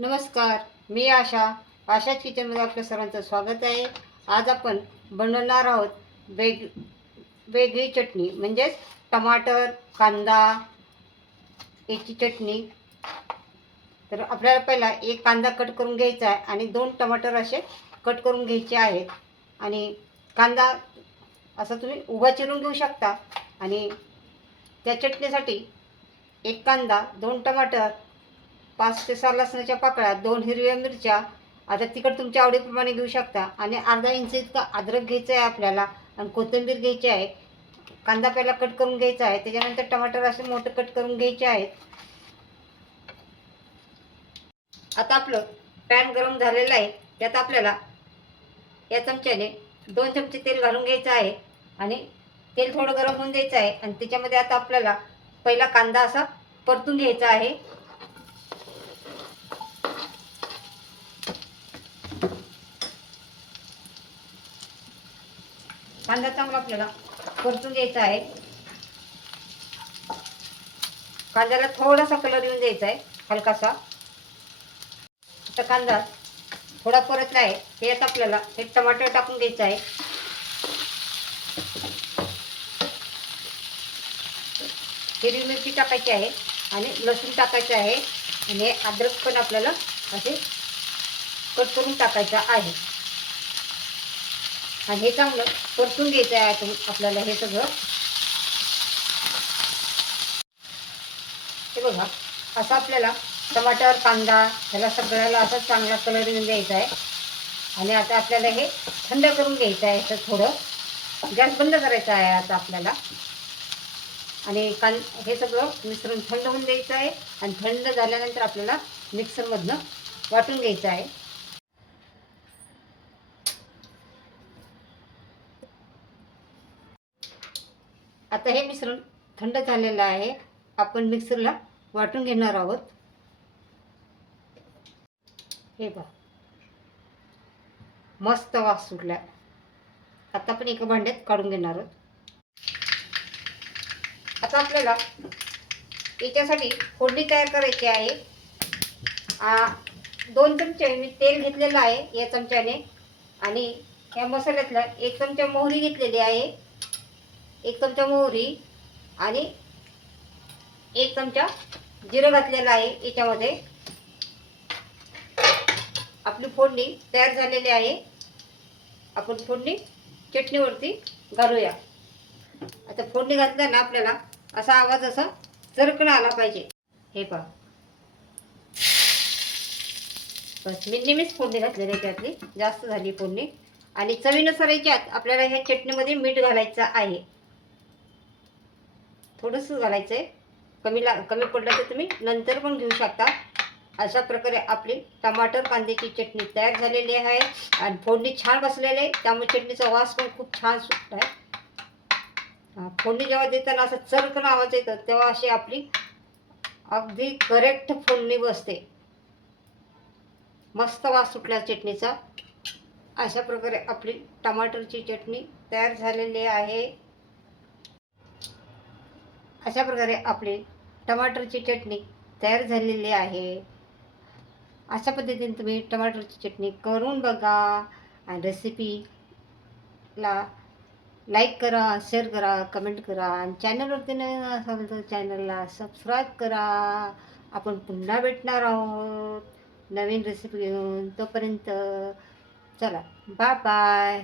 नमस्कार, मी आशाच किचनमध्ये आपल्या सर्वांचं स्वागत आहे. आज आपण बनवणार आहोत वेगळी चटणी, म्हणजेच टमाटर कांदा याची चटणी. तर आपल्याला पहिला एक कांदा कट करून घ्यायचा आहे आणि 2 टमाटर असे कट करून घ्यायचे आहेत. आणि कांदा असा तुम्ही उभा चिरून घेऊ शकता. आणि त्या चटणीसाठी एक कांदा, 2 टमाटर, 5 ते 6 लसणाच्या पाकळ्या, 2 हिरव्या मिरच्या, आता तिखट तुमच्या आवडीप्रमाणे घेऊ शकता. आणि अर्धा इंच इतका अद्रक घ्यायचं आहे आपल्याला आणि कोथिंबीर घ्यायची आहे. कांदा पहिला कट करून घ्यायचा आहे, त्याच्यानंतर टमाटर असे मोठे कट करून घ्यायचे आहेत. आता आपलं पॅन गरम झालेलं आहे, त्यात आपल्याला या चमच्याने 2 चमचे तेल घालून घ्यायचं आहे. आणि तेल थोडं गरम होऊन द्यायचं आहे आणि त्याच्यामध्ये आता आपल्याला पहिला कांदा असा परतून घ्यायचा आहे. कांदा चांगला आपल्याला परतून घ्यायचा आहे. कांद्याला थोडासा कलर येऊन द्यायचा आहे, हलकासा. आता कांदा थोडा परतला आहे, त्यात आपल्याला हे टमाटर टाकून घ्यायचं आहे. हिरवी मिरची टाकायची आहे आणि लसूण टाकायचं आहे. आणि हे अद्रक पण आपल्याला असे कट करून टाकायचं आहे. आणि हे चांगलं परतून घ्यायचं आहे आपल्याला हे सगळं. हे बघा, असं आपल्याला टमाटर कांदा ह्याला सगळ्याला असा चांगला कलर येऊन द्यायचा आहे. आणि आता आपल्याला हे थंड करून घ्यायचं आहे. तर थोडं गॅस बंद करायचा आहे आता आपल्याला. आणि हे सगळं मिश्रण थंड होऊन द्यायचं आहे. आणि थंड झाल्यानंतर आपल्याला मिक्सरमधनं वाटून घ्यायचं आहे. आता हे मिश्रण थंड झालेलं आहे, आपण मिक्सरला वाटून घेणार आहोत. हे पहा, मस्त वास सुटला. आता आपण एका भांड्यात काढून घेणार आहोत. आता आपल्याला याच्यासाठी फोडणी तयार करायची आहे. 2 चमचे मी तेल घेतलेलं आहे या चमच्याने. आणि या मसाल्यातला 1 चमचा मोहरी घेतलेली आहे, 1 चमचा मोहरी. आणि 1 चमचा जिरं घातलेलं आहे याच्यामध्ये. आपली फोडणी तयार झालेली आहे. आपण फोडणी चटणीवरती घालूया. आता फोडणी घातल्यानं आपल्याला असा आवाज असा चरकण आला पाहिजे. हे पहा, बस मी नेहमीच फोडणी घातलेली आहे, त्यातली जास्त झाली फोडणी. आणि चवीनुसार याच्यात आपल्याला ह्या चटणीमध्ये मीठ घालायचं आहे. थोडंसं घालायचं आहे, कमी पडलं तर तुम्ही नंतर पण घेऊ शकता. अशा प्रकारे आपली टमाटर कांद्याची चटणी तयार झालेली आहे. आणि फोडणी छान बसलेली आहे, त्यामुळे चटणीचा वास पण खूप छान सुटत आहे. फोडणी जेव्हा देताना असं चरकन आवाज येतं, तेव्हा अशी आपली अगदी करेक्ट फोडणी बसते. मस्त वास सुटला चटणीचा. अशा प्रकारे आपली टमाटरची चटणी तयार झालेली आहे. अशा प्रकारे आपली टमाटरची चटणी तयार झालेली आहे. अशा पद्धतीने तुम्ही टमाटरची चटणी करून बघा. आणि रेसिपीला लाईक करा, शेअर करा, कमेंट करा. आणि चॅनलवरती नवीन असाल तर चॅनलला सबस्क्राईब करा. आपण पुन्हा भेटणार आहोत नवीन रेसिपी घेऊन. तोपर्यंत चला, बाय बाय.